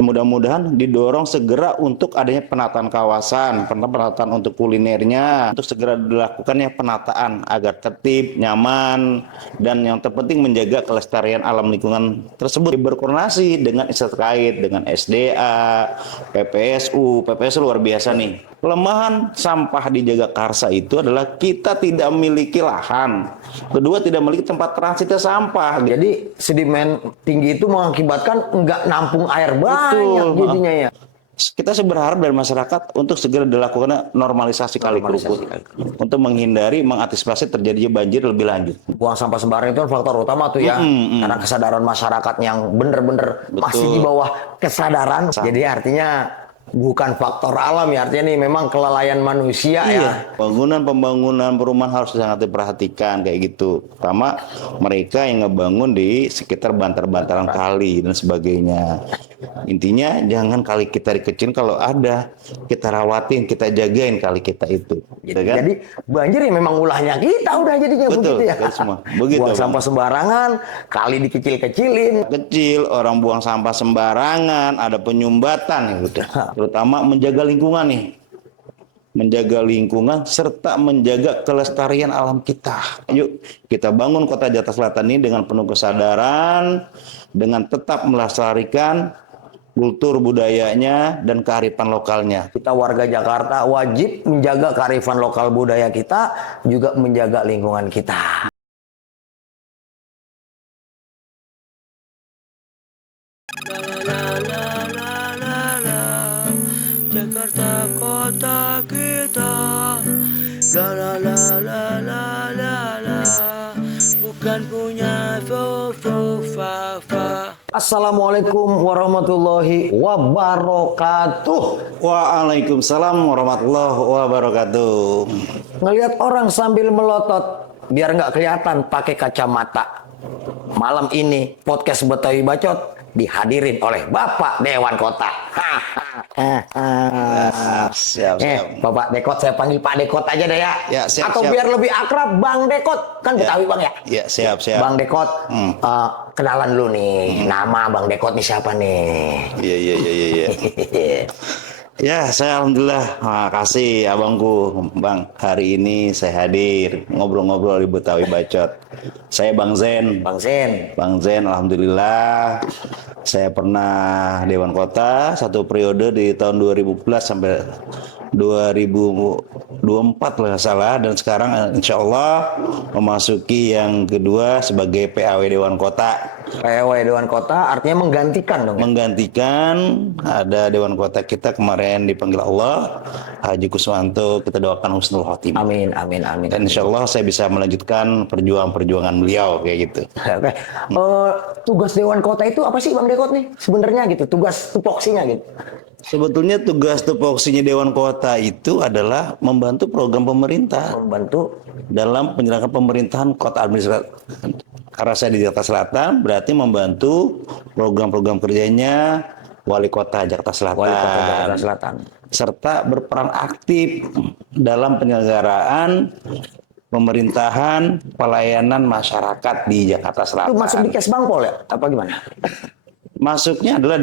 Mudah-mudahan didorong segera untuk adanya penataan kawasan, penataan untuk kulinernya, untuk segera dilakukannya penataan agar tertib, nyaman, dan yang terpenting menjaga kelestarian alam lingkungan tersebut. Berkoordinasi dengan instansi terkait, dengan SDA, PPSU luar biasa nih. Kelemahan sampah di Jagakarsa itu adalah kita tidak memiliki lahan. Kedua, tidak memiliki tempat transitnya sampah. Jadi sedimen tinggi itu mengakibatkan nggak nampung air banyak jadinya ya. Kita sih berharap dari masyarakat untuk segera dilakukan normalisasi kali kerukut untuk menghindari, mengantisipasi terjadinya banjir lebih lanjut. Buang sampah sembarangan itu kan faktor utama tuh ya, karena kesadaran masyarakat yang bener-bener masih di bawah kesadaran. Jadi artinya bukan faktor alam ya, artinya nih memang kelalaian manusia ya. Pembangunan perumahan harus sangat diperhatikan kayak gitu. Pertama, mereka yang ngebangun di sekitar bantar-bantaran kali dan sebagainya. Intinya jangan kali kita dikecilin, kalau ada kita rawatin, kita jagain kali kita itu. Gitu, kan? Jadi banjir ya memang ulahnya kita udah jadinya. Betul, begitu ya. Semua. Begitu, buang sampah sembarangan, kali dikecil-kecilin. Kecil, orang buang sampah sembarangan, ada penyumbatan gitu. Terutama menjaga lingkungan nih. Menjaga lingkungan serta menjaga kelestarian alam kita. Yuk, kita bangun Kota Jakarta Selatan ini dengan penuh kesadaran, dengan tetap melestarikan kultur budayanya dan kearifan lokalnya. Kita warga Jakarta wajib menjaga kearifan lokal budaya kita, juga menjaga lingkungan kita. Jakarta kota kita, la la la la la la la, bukan punya fa. Assalamualaikum warahmatullahi wabarakatuh. Waalaikumsalam warahmatullahi wabarakatuh. Ngelihat orang sambil melotot biar nggak kelihatan pakai kacamata. Malam ini podcast Betawi Bacot dihadirin oleh Bapak Dewan Kota. Siap. Bapak Dekot, saya panggil Pak Dekot aja deh ya. Ya, siap. Atau biar lebih akrab Bang Dekot, kan Betawi Bang ya. Ya, siap. Bang Dekot, kenalan dulu nih. Nama Bang Dekot nih siapa nih? Iya. Ya, saya alhamdulillah, makasih abangku, Bang. Hari ini saya hadir ngobrol-ngobrol di Betawi Bacot. Saya Bang Zen, alhamdulillah. Saya pernah Dewan Kota satu periode di tahun 2011 sampai 2024 kalau nggak salah, dan sekarang insya Allah memasuki yang kedua sebagai PAW Dewan Kota. PAW Dewan Kota artinya menggantikan dong. Menggantikan, ada Dewan Kota kita kemarin dipanggil Allah, Haji Kuswanto, kita doakan husnul khotimah. Amin. Dan insya Allah saya bisa melanjutkan perjuangan beliau kayak gitu. Oke. Tugas Dewan Kota itu apa sih Bang Dekot nih sebenarnya gitu? Tugas tupoksinya gitu. Sebetulnya tugas tupoksinya Dewan Kota itu adalah membantu program pemerintah. Membantu dalam penyelenggaraan pemerintahan kota administratif. Karena saya di Jakarta Selatan, berarti membantu program-program kerjanya Wali Kota Jakarta Selatan. Serta berperan aktif dalam penyelenggaraan pemerintahan pelayanan masyarakat di Jakarta Selatan. Itu masuk di Kesbangpol ya? Apa gimana? Masuknya adalah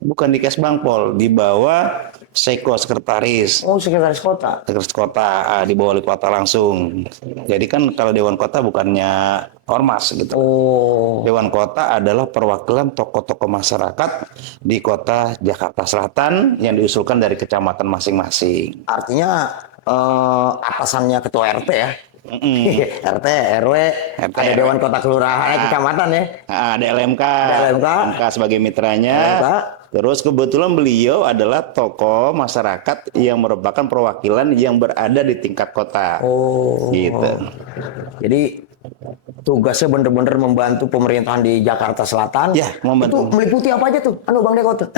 bukan di Kesbangpol, di bawah Seko Sekretaris. Oh, Sekretaris Kota. Sekretaris Kota, di bawah Wali Kota langsung. Jadi kan kalau Dewan Kota bukannya ormas gitu. Oh. Dewan Kota adalah perwakilan tokoh-tokoh masyarakat di Kota Jakarta Selatan yang diusulkan dari kecamatan masing-masing. Artinya atasannya ketua RT ya? RT, RW, ada Dewan Kota Kelurahan, kecamatan ya? Ada LMK sebagai mitranya. Terus kebetulan beliau adalah tokoh masyarakat yang merupakan perwakilan yang berada di tingkat kota. Oh. Gitu. Jadi tugasnya bener-bener membantu pemerintahan di Jakarta Selatan. Ya, membantu. Itu meliputi apa aja tuh, Bang Dekot tuh?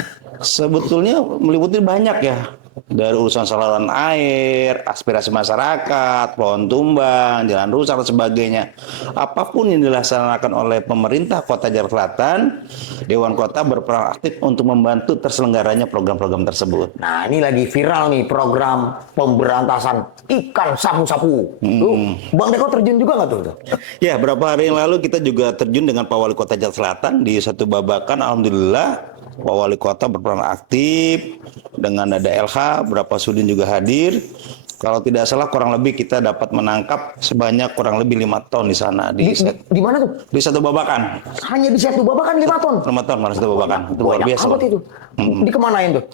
Sebetulnya meliputi banyak ya. Dari urusan saluran air, aspirasi masyarakat, pohon tumbang, jalan rusak dan sebagainya. Apapun yang dilaksanakan oleh pemerintah Kota Jakarta Selatan, Dewan Kota berperan aktif untuk membantu terselenggaranya program-program tersebut. Nah, ini lagi viral nih program pemberantasan ikan sapu-sapu. Tuh, Bang Deko terjun juga nggak tuh? Ya, beberapa hari yang lalu kita juga terjun dengan Pak Wali Kota Jakarta Selatan di satu babakan. Alhamdulillah Pak Wali Kota berperan aktif dengan ada LH, berapa sudin juga hadir. Kalau tidak salah kurang lebih kita dapat menangkap sebanyak kurang lebih 5 ton di sana. Di mana tuh? Di satu babakan. Hanya di satu babakan 5 ton? 5 ton malah satu babakan. Itu luar Banyak biasa. amat itu. Dikemanain tuh?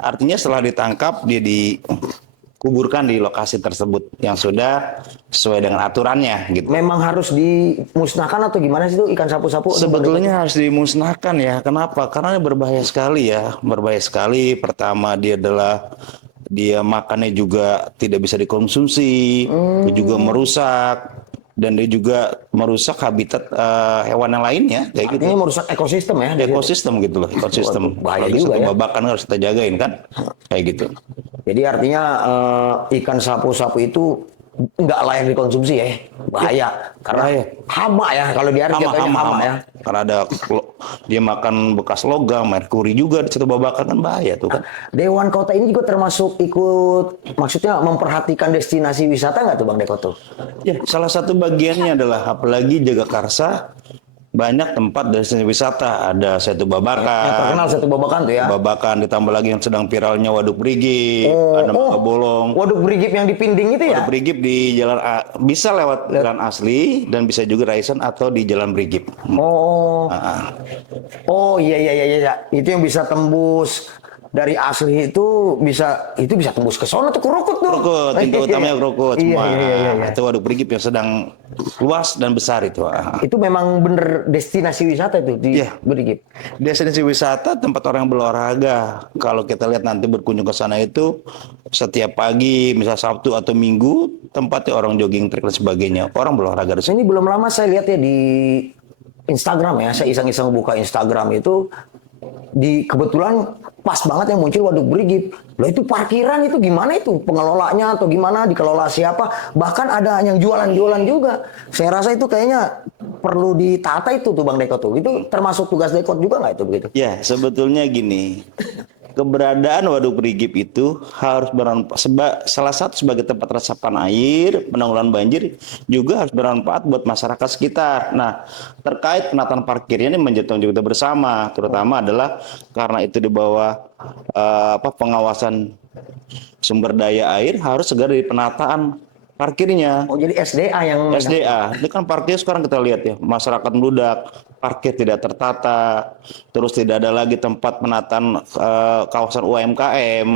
Artinya setelah ditangkap dia dikuburkan di lokasi tersebut yang sudah sesuai dengan aturannya gitu. Memang harus dimusnahkan atau gimana sih tuh ikan sapu-sapu? Sebetulnya harus dimusnahkan ya. Kenapa? Karena berbahaya sekali ya. Berbahaya sekali. Pertama dia makannya juga tidak bisa dikonsumsi, juga merusak, dan dia juga merusak habitat hewan yang lainnya kayak gitu. Artinya merusak ekosistem ya? Ekosistem gitu loh, ekosistem. Bahaya Kalau juga satu ya. babakan harus kita jagain kan, kayak gitu. Jadi artinya ikan sapu-sapu itu nggak layak dikonsumsi ya, bahaya. Karena hama ya, kalau di air jatuhnya hama ya. Karena dia makan bekas logam, merkuri juga di satu babakan kan bahaya tuh kan. Dewan Kota ini juga termasuk ikut, maksudnya memperhatikan destinasi wisata nggak tuh Bang Deko tuh? Ya, salah satu bagiannya adalah apalagi Jagakarsa banyak tempat destinasi wisata. Ada Setu Babakan. Yang terkenal Setu Babakan tuh ya. Babakan ditambah lagi yang sedang viralnya Waduk Brigip, ada Mangga Bolong. Waduk Brigip yang di Pinding itu ya? Waduk Brigip di jalan bisa lewat jalan asli dan bisa juga Raisan atau di jalan Brigip. Oh. Oh iya. Itu yang bisa tembus dari asli itu bisa tembus ke sono tuh Krukut tuh. Krukut, pintu utamanya Krukut semua. Iya. Itu Waduk Brigip yang sedang luas dan besar itu. Itu memang bener destinasi wisata itu di Brigip. Destinasi wisata tempat orang berolahraga. Kalau kita lihat nanti berkunjung ke sana itu setiap pagi, misal Sabtu atau Minggu, tempatnya orang jogging track dan sebagainya. Orang berolahraga di sana. Ini belum lama saya lihat ya di Instagram ya, saya iseng-iseng buka Instagram itu kebetulan pas banget yang muncul Waduk Brigip. Loh itu parkiran itu gimana itu? Pengelolanya atau gimana? Dikelola siapa? Bahkan ada yang jualan-jualan juga. Saya rasa itu kayaknya perlu ditata itu tuh Bang Deko tuh. Itu termasuk tugas Deko juga nggak itu begitu? Ya, sebetulnya gini. Keberadaan Waduk Brigip itu harus salah satu sebagai tempat resapan air, penanggulangan banjir, juga harus bermanfaat buat masyarakat sekitar. Nah, terkait penataan parkirnya ini menjadi tanggung jawab kita bersama, terutama adalah karena itu di bawah pengawasan sumber daya air harus segera di penataan parkirnya. Oh jadi SDA yang SDA, itu kan parkir sekarang kita lihat ya, masyarakat meludak, parkir tidak tertata, terus tidak ada lagi tempat penataan kawasan UMKM.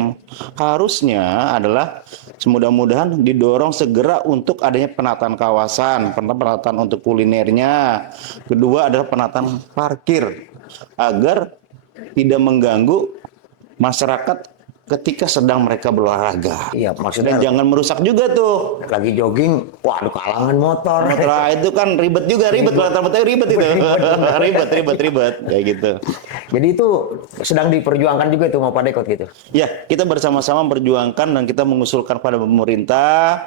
Harusnya adalah semudah-mudahan didorong segera untuk adanya penataan kawasan, penataan untuk kulinernya. Kedua adalah penataan parkir agar tidak mengganggu masyarakat ketika sedang mereka berolahraga. Iya, maksudnya dan jangan merusak juga tuh. Lagi jogging, waduh kalangan motor. Nah, itu kan ribet juga, kalau ternyata ribet itu. ribet kayak gitu. Jadi itu sedang diperjuangkan juga itu mau Pak Deko gitu. Ya, kita bersama-sama memperjuangkan dan kita mengusulkan pada pemerintah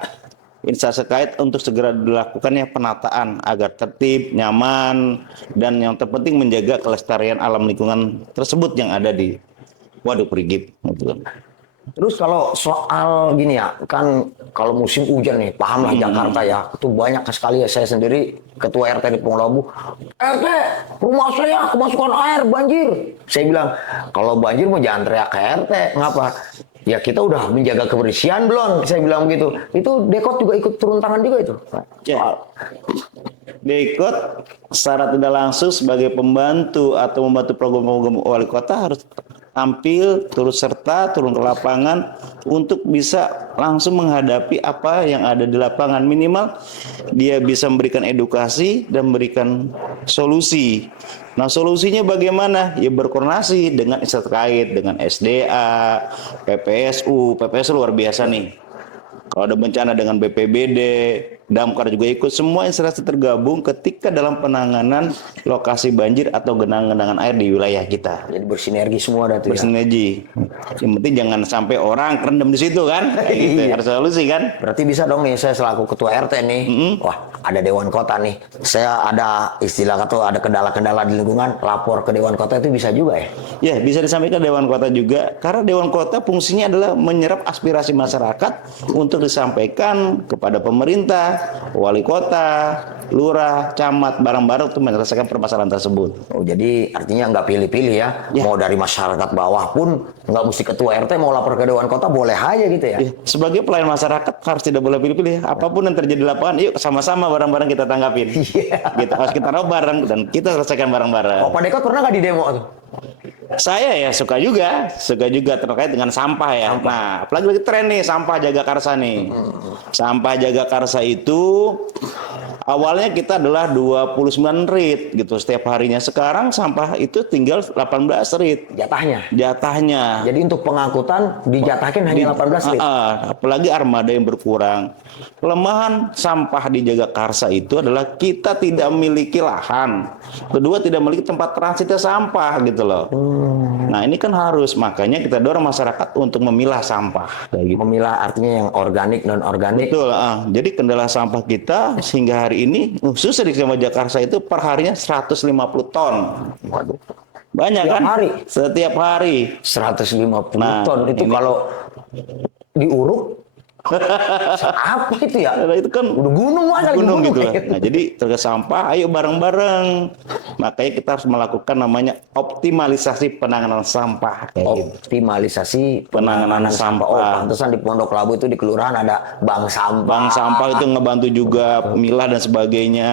instansi terkait untuk segera dilakukannya penataan agar tertib, nyaman, dan yang terpenting menjaga kelestarian alam lingkungan tersebut yang ada di Waduk Brigip. Terus kalau soal gini ya, kan kalau musim hujan nih, pahamlah Jakarta ya, itu banyak sekali ya, saya sendiri ketua RT di Ponglabu, RT, rumah saya kemasukan air, banjir. Saya bilang, kalau banjir mau jangan teriak ke RT, ngapa? Ya kita udah menjaga kebersihan belum? Saya bilang begitu. Itu Dekot juga ikut turun tangan juga itu. Ya. Dekot secara tidak langsung sebagai pembantu atau membantu program-program wali kota harus tampil, turut serta, turun ke lapangan untuk bisa langsung menghadapi apa yang ada di lapangan. Minimal dia bisa memberikan edukasi dan memberikan solusi. Nah, solusinya bagaimana? Ya berkoordinasi dengan instansi terkait, dengan SDA, PPSU luar biasa nih. Kalau ada bencana dengan BPBD, damkar juga ikut, semua instansi tergabung ketika dalam penanganan lokasi banjir atau genangan-genangan air di wilayah kita. Jadi bersinergi semua dah tuh ya. Bersinergi. Yang penting jangan sampai orang kerendam di situ kan. Kayak gitu. Harus solusi kan. Berarti bisa dong nih, saya selaku ketua RT nih, wah ada dewan kota nih, saya ada istilah atau ada kendala-kendala di lingkungan, lapor ke dewan kota, itu bisa juga ya? Ya, bisa disampaikan dewan kota juga, karena dewan kota fungsinya adalah menyerap aspirasi masyarakat untuk disampaikan kepada pemerintah, wali kota, lurah, camat, bareng-bareng untuk menyelesaikan permasalahan tersebut. Oh, jadi artinya nggak pilih-pilih ya, mau dari masyarakat bawah pun nggak mesti ketua RT mau lapor ke dewan kota, boleh aja gitu ya? Ya, sebagai pelayan masyarakat harus tidak boleh pilih-pilih. Apapun yang terjadi di lapangan, yuk sama-sama bareng-bareng kita tanggapin. Gitu, harus kita rawat bareng dan kita selesaikan bareng-bareng. Oh, Pak Deko pernah nggak di demo tuh? Saya ya suka juga terkait dengan sampah ya. Nah, apalagi lagi tren nih sampah Jagakarsa nih. Sampah Jagakarsa itu awalnya kita adalah 29 rit gitu setiap harinya. Sekarang sampah itu tinggal 18 rit jatahnya. Jadi untuk pengangkutan dijatahkan hanya 18 rit. Apalagi armada yang berkurang. Kelemahan sampah di Jagakarsa itu adalah kita tidak memiliki lahan. Kedua, tidak memiliki tempat transitnya sampah gitu loh. Nah, ini kan harus, makanya kita dorong masyarakat untuk memilah sampah. Kayak gitu. Memilah artinya yang organik, non organik. Betul. Jadi kendala sampah kita sehingga hari ini khusus di Jagakarsa itu per harinya 150 ton. Waduh. Banyak Setiap kan? hari? Setiap hari. 150 ton itu kalau diuruk apa itu ya? Itu kan udah gunung aja gunung gitu. ya. Nah, jadi terkait sampah, ayo bareng-bareng. Makanya kita harus melakukan namanya optimalisasi penanganan sampah. Optimalisasi penanganan sampah. Oh, pantesan di Pondok Labu itu di kelurahan ada bank sampah. Bank sampah itu ngebantu juga pemilah dan sebagainya.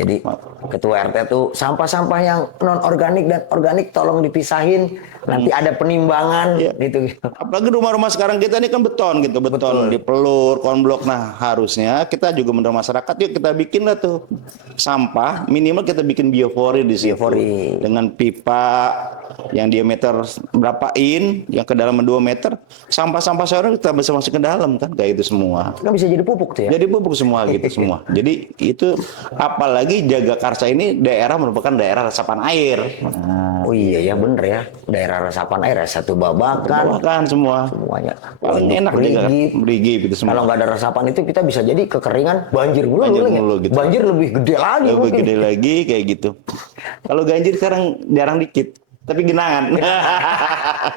Jadi ketua RT tuh sampah-sampah yang non organik dan organik tolong dipisahin. Nanti ada penimbangan gitu. Apalagi rumah-rumah sekarang kita ini kan beton gitu, beton dipelur, konblok. Nah, harusnya kita juga mendorong masyarakat, yuk kita bikin lah tuh sampah, minimal kita bikin biofori di situ. Dengan pipa yang diameter berapa in, yang kedalaman 2 meter, sampah-sampah sekarang kita bisa masuk ke dalam kan, kayak itu semua. Kan bisa jadi pupuk tuh ya? Jadi pupuk semua gitu semua. Jadi itu apalagi Jagakarsa ini daerah merupakan daerah resapan air. Nah, oh iya ya bener ya, daerah resapan air satu babakan semua. Semuanya. Paling enak Brigi gitu semua. Kalau nggak ada resapan itu kita bisa jadi kekeringan, banjir mulu gitu. Banjir lebih gede lagi. Lebih gede lagi kayak gitu. Kalau banjir sekarang jarang dikit, tapi genangan.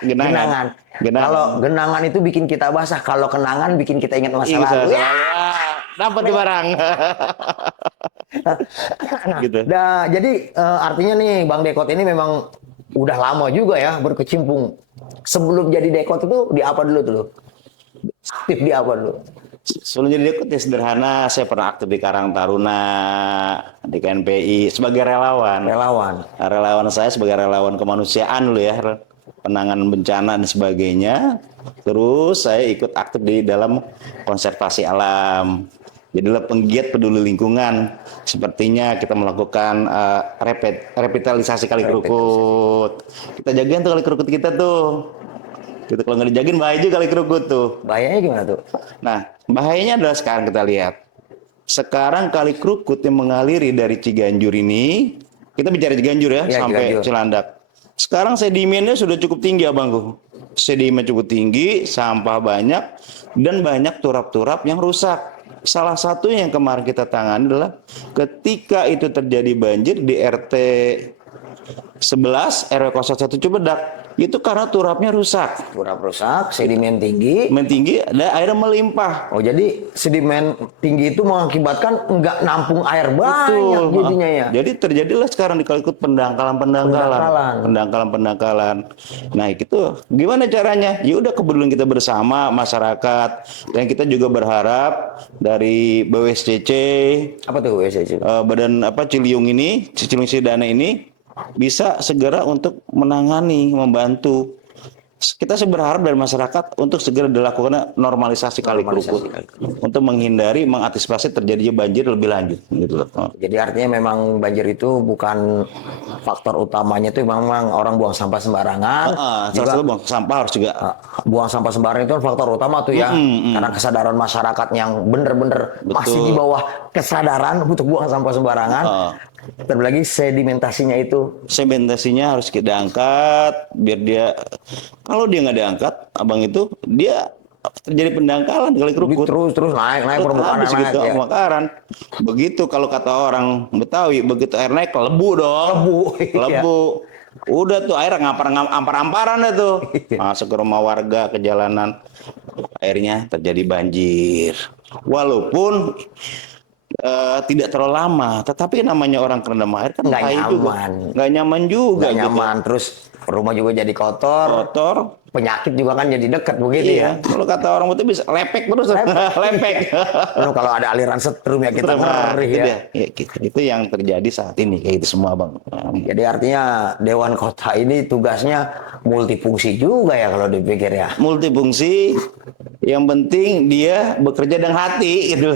genangan. Kalau genangan itu bikin kita basah, kalau kenangan bikin kita ingat masa lalu. Dapat di barang. Gitu. Jadi artinya nih Bang Dekot ini memang udah lama juga ya berkecimpung. Sebelum jadi Dekot itu di apa dulu tuh? Aktif di apa dulu? Sebelum jadi Dekot ya sederhana, saya pernah aktif di Karang Taruna, di KNPI sebagai relawan. Relawan saya sebagai relawan kemanusiaan dulu ya, penanganan bencana dan sebagainya. Terus saya ikut aktif di dalam konservasi alam. Jadilah penggiat peduli lingkungan. Sepertinya kita melakukan revitalisasi Kali Krukut. Kita jagain tuh Kali Krukut kita tuh. Gitu, kalau nggak dijagain bahaya juga Kali Krukut tuh. Bahayanya gimana tuh? Nah, bahayanya adalah sekarang kita lihat. Sekarang Kali Krukut yang mengaliri dari Ciganjur ini, kita bicara Ciganjur ya sampai Cilandak. Sekarang sedimennya sudah cukup tinggi abangku. Sedimen cukup tinggi, sampah banyak, dan banyak turap-turap yang rusak. Salah satu yang kemarin kita tangani adalah ketika itu terjadi banjir di RT 11 RW 01 Cibadak, itu karena turapnya rusak. Turap rusak, sedimen tinggi. Dan airnya melimpah. Oh, jadi sedimen tinggi itu mengakibatkan nggak nampung air banyak jadinya ya. Jadi terjadilah sekarang di Kali Krukut pendangkalan. Nah, itu gimana caranya? Ya udah kepedulian kita bersama masyarakat, dan kita juga berharap dari BWSCC. Apa tuh BWSCC? Badan Ciliwung ini, Ciliwung Sidana ini bisa segera untuk menangani, membantu kita sih berharap dari masyarakat untuk segera dilakukan normalisasi kali kerukut untuk menghindari mengantisipasi terjadinya banjir lebih lanjut gitu loh. Jadi artinya memang banjir itu bukan faktor utamanya, itu memang orang buang sampah sembarangan. Salah satu buang sampah harus juga buang sampah sembarangan itu kan faktor utama tuh ya. Karena kesadaran masyarakat yang bener-bener masih di bawah kesadaran untuk buang sampah sembarangan. Terlebih lagi sedimentasinya itu. Sedimentasinya harus kita angkat biar dia, kalau dia nggak diangkat, abang itu dia terjadi pendangkalan kali kerukut. Terus naik permukaan Habis gitu, ya. pemakaran. Begitu kalau kata orang Betawi, begitu air naik lebu dong. Lebu. Udah tuh air ampar-amparan deh tuh. Masuk ke rumah warga, ke jalanan. Airnya terjadi banjir. Walaupun tidak terlalu lama, tetapi namanya orang kerendam air kan nggak nyaman. Nggak nyaman juga. Nggak nyaman, gitu. terus rumah juga jadi kotor. Penyakit juga kan jadi dekat begitu ya. Kalau kata orang itu bisa lepek terus. Lepek. Kalau ada aliran setrum ya kita ngeri ya. Itu yang terjadi saat ini kayak itu semua bang. Jadi artinya Dewan Kota ini tugasnya multifungsi juga ya kalau dipikir ya. Multifungsi, yang penting dia bekerja dengan hati gitu.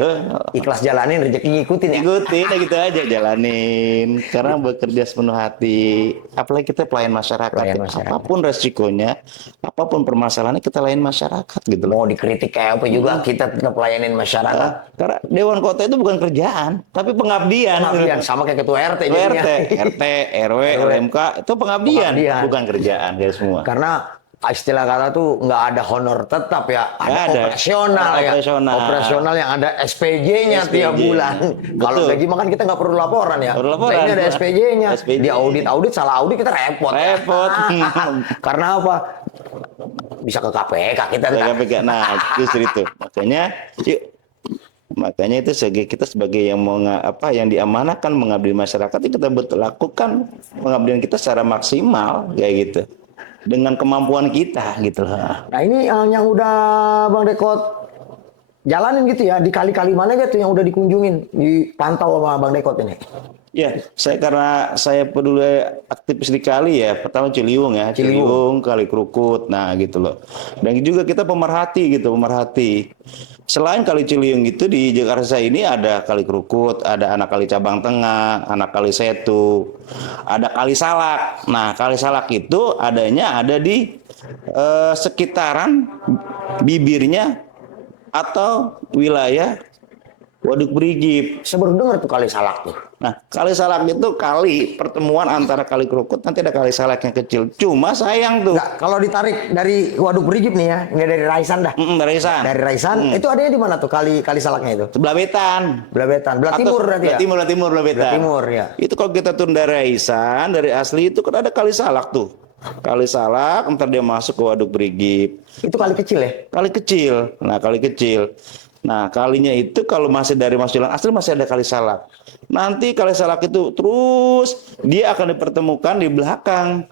Ikhlas jalanin, rezeki ngikutin ya. Ikutin gitu aja, jalanin. Karena bekerja sepenuh hati. Apalagi kita pelayan masyarakat. Apapun resikonya, apapun permasalahannya kita layan masyarakat gitu loh. Mau dikritik kayak apa juga kita tetap layanin masyarakat. Karena Dewan Kota itu bukan kerjaan, tapi pengabdian. Sama kayak ketua RT. RT, RW, LMK itu pengabdian. Bukan kerjaan guys semua. Karena istilah kata tuh nggak ada honor tetap ya, ada operasional yang ada SPJ-nya tiap bulan. Kalau gaji makan kita nggak perlu laporan ya. Ini ada SPJ-nya. Di audit salah audit kita repot. Karena apa? Bisa ke KPK kita. Nah, justru itu. Makanya itu kita sebagai yang yang diamanahkan mengabdi masyarakat, itu kita lakukan pengabdian kita secara maksimal kayak gitu. Dengan kemampuan kita gitu lah. Nah ini yang udah Bang Dekot jalanin gitu ya, di kali-kali mana gitu yang udah dikunjungin, dipantau sama Bang Dekot ini? Ya, karena saya peduli aktivis di kali ya, pertama Ciliwung ya, Ciliwung, Kali Kerukut, nah gitu loh. Dan juga kita pemerhati. Selain Kali Ciliwung itu di Jakarta ini ada Kali Kerukut, ada anak Kali Cabang Tengah, anak Kali Setu, ada Kali Salak. Nah, Kali Salak itu ada di sekitaran bibirnya atau wilayah Waduk Brigip. Saya baru dengar tuh Kali Salak tuh. Nah, Kali Salak itu kali pertemuan antara Kali Kerukut, nanti ada Kali Salak yang kecil. Cuma sayang tuh. Nggak, kalau ditarik dari Waduk Brigip nih ya, nggak dari Raisan dah. Dari Raisan, itu adanya di mana tuh Kali Salaknya itu? Sebelah Betan. Belah timur berarti ya? Timur Betan. Belah timur ya. Itu kalau kita turun dari Raisan, dari asli itu kan ada Kali Salak tuh. Kali Salak, ntar dia masuk ke Waduk Brigip. Itu kali kecil ya? Kali kecil. Nah, kalinya itu kalau masih dari Mas Jalan asli masih ada Kali Salak. Nanti Kali Salak itu terus dia akan dipertemukan di belakang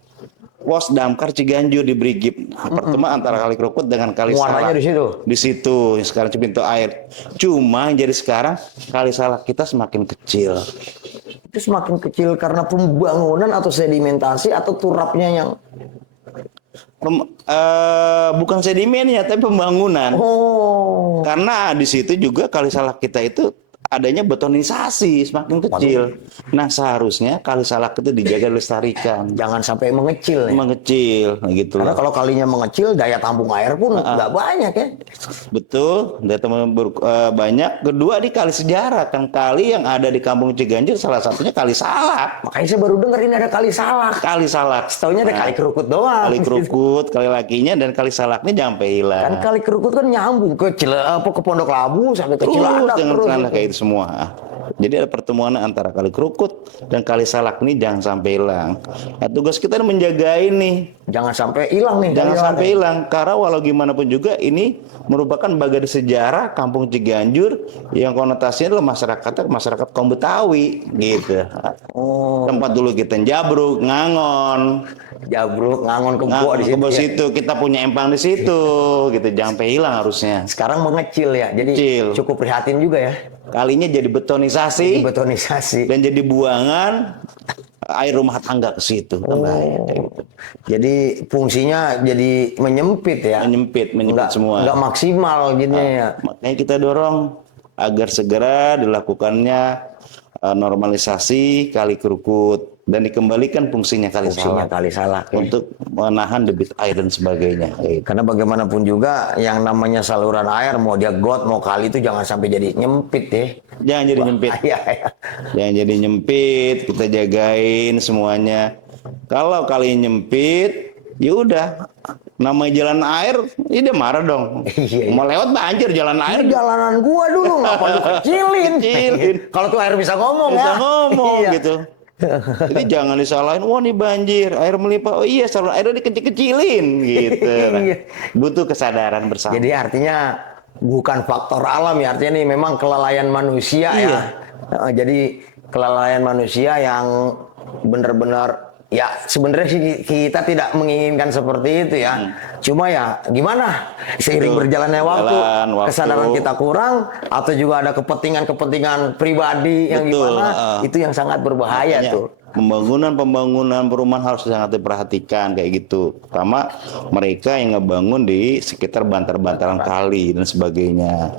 Pos Damkar Ciganjur di Brigip. Pertemuan antara Kali Kerukut dengan Kali Salak. Muaranya di situ. Di situ sekarang pintu air. Cuma yang jadi sekarang Kali Salak kita semakin kecil. Itu semakin kecil karena pembangunan atau sedimentasi atau turapnya yang bukan sedimennya tapi pembangunan. Oh. Karena di situ juga Kali Salak kita itu adanya betonisasi semakin kecil. Nah, seharusnya Kali Salak itu dijaga dilestarikan. Jangan sampai mengecil. Mengecil gitu. Karena kalau kalinya mengecil, daya tampung air pun nggak banyak ya. Betul, daya tampung banyak. Kedua di kali sejarah, kan kali yang ada di Kampung Ciganjur salah satunya Kali Salak. Makanya saya baru dengar ini ada Kali Salak. Kali Salak. Setaunya ada Kali Kerukut doang. Kali Kerukut, Kali Lakinya dan Kali Salaknya jangan sampai hilang. Kan Kali Kerukut kan nyambung ke Pondok Labu sampai ke Cilandak terus. Kayak itu semua. Jadi ada pertemuan antara Kali Kerukut dan Kali Salak ini jangan sampai hilang. Nah, tugas kita menjaga ini. Jangan sampai hilang nih. Jangan sampai hilang. Karena walau gimana pun juga ini merupakan bagian sejarah Kampung Ciganjur yang konotasinya adalah masyarakat kaum Betawi gitu. Oh. Tempat dulu kita Jabruk, Ngangon. Kebo di situ. Situ kita punya empang di situ gitu. Jangan sampai hilang harusnya. Sekarang mengecil ya. Jadi cukup prihatin juga ya. Kalinya jadi betonisasi. Dan jadi buangan air rumah tangga ke situ. Kan bahaya, kayak gitu. Jadi fungsinya jadi menyempit ya. Menyempit Nggak- semua. nggak maksimal jadinya ya. Makanya kita dorong agar segera dilakukannya normalisasi Kali Kerukut dan dikembalikan fungsinya Kali Fungsinya Salak Kali Salak ya. untuk menahan debit air dan sebagainya. Karena bagaimanapun juga yang namanya saluran air mau dia got mau kali itu jangan sampai jadi nyempit ya. Jangan jadi nyempit. Iya, iya. Jangan jadi nyempit, kita jagain semuanya. Kalau kali nyempit, ya udah. Namanya jalan air, dia marah dong. Iya, iya. Mau lewat banjir jalan air. Ini jalanan gua dulu ngapa lu kecilin? Kecilin. Kalau tuh air bisa ngomong Bisa ya. ngomong Iya. gitu. Jadi jangan disalahin, wah nih banjir, air melimpah. Oh iya, saluran airnya dikecil-kecilin gitu. Nah, Iya. butuh kesadaran bersama. Jadi artinya bukan faktor alam ya, artinya ini memang kelalaian manusia Iya. ya. Jadi kelalaian manusia yang benar-benar ya sebenarnya sih kita tidak menginginkan seperti itu ya. Cuma ya gimana? Seiring Betul. berjalannya waktu, Waktu. kesadaran kita kurang atau juga ada kepentingan-kepentingan pribadi yang Betul, gimana, itu yang sangat berbahaya Makanya tuh. pembangunan perumahan harus sangat diperhatikan kayak gitu. Pertama, mereka yang ngebangun di sekitar bantar-bantaran kali dan sebagainya.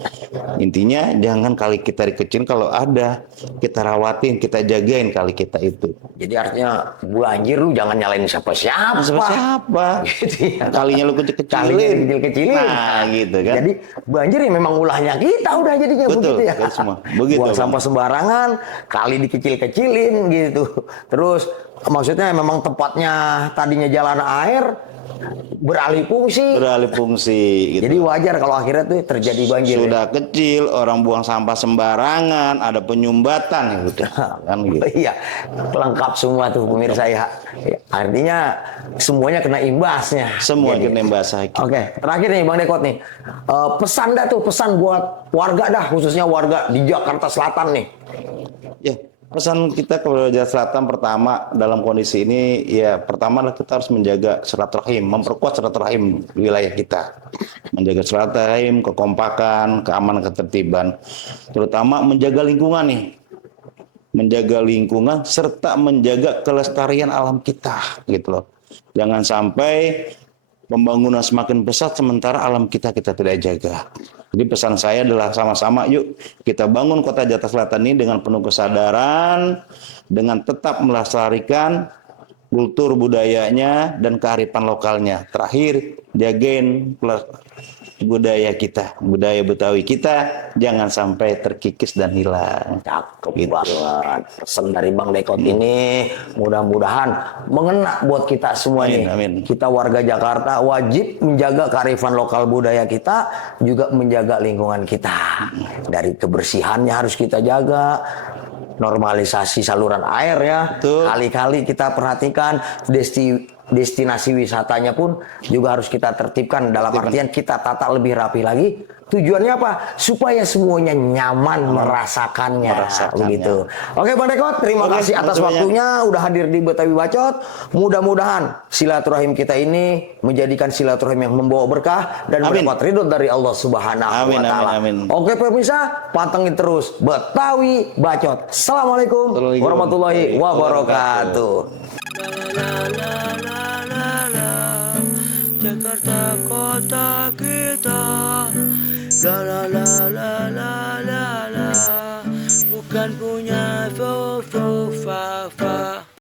Intinya jangan kali kita dikecilin, kalau ada kita rawatin, kita jagain kali kita itu. Jadi artinya banjir lu jangan nyalain siapa-siapa. Siapa? Gitu ya. Kalinya lu Kalinya kecil-kecilin. dikecil-kecilin. Nah, gitu kan. Jadi banjir ya memang ulahnya kita udah jadinya Betul, begitu ya. betul semua. Begitu, Buang Bang. sampah sembarangan, kali dikecil-kecilin gitu. Terus maksudnya memang tempatnya tadinya jalan air beralih fungsi. Beralih fungsi gitu. Jadi wajar kalau akhirnya tuh terjadi banjir. Sudah kecil, orang buang sampah sembarangan, ada penyumbatan gitu. Kan gitu. Iya, lengkap semua tuh pemirsa ya. Artinya semuanya kena imbasnya. Semua Jadi, kena basah. Oke, terakhir nih Bang Dekot nih. Pesan dah tuh, pesan buat warga dah, khususnya warga di Jakarta Selatan nih. Ya, pesan kita kepada Jakarta Selatan pertama dalam kondisi ini, ya pertama adalah kita harus menjaga silaturahim, memperkuat silaturahim wilayah kita. Menjaga silaturahim, kekompakan, keamanan, ketertiban. Terutama menjaga lingkungan nih. Menjaga lingkungan serta menjaga kelestarian alam kita gitu loh. Jangan sampai pembangunan semakin pesat sementara alam kita tidak jaga. Jadi pesan saya adalah sama-sama yuk kita bangun kota Jakarta Selatan ini dengan penuh kesadaran, dengan tetap melestarikan kultur budayanya dan kearifan lokalnya. Terakhir, jagain budaya kita, budaya Betawi kita jangan sampai terkikis dan hilang. Cakep Gitu. banget. Pesan dari Bang Dekot ini mudah-mudahan mengena buat kita semua Amin, nih. amin. Kita warga Jakarta wajib menjaga kearifan lokal budaya kita, juga menjaga lingkungan kita. Dari kebersihannya harus kita jaga, normalisasi saluran air ya. Betul. Kali-kali kita perhatikan destinasi wisatanya pun juga harus kita tertibkan, dalam artian kita tata lebih rapi lagi. Tujuannya apa? Supaya semuanya nyaman merasakannya. Begitu. Oke Bang Dekot, terima Oke, kasih atas makasih waktunya udah hadir di Betawi Bacot. Mudah-mudahan silaturahim kita ini menjadikan silaturahim yang membawa berkah dan Amin. mendapat ridho dari Allah Subhanahu Amin, wa taala. amin, amin. Oke pemirsa, pantengin terus Betawi Bacot. Assalamualaikum warahmatullahi wabarakatuh. La la la la la, Jakarta kota kita. La la la la la la.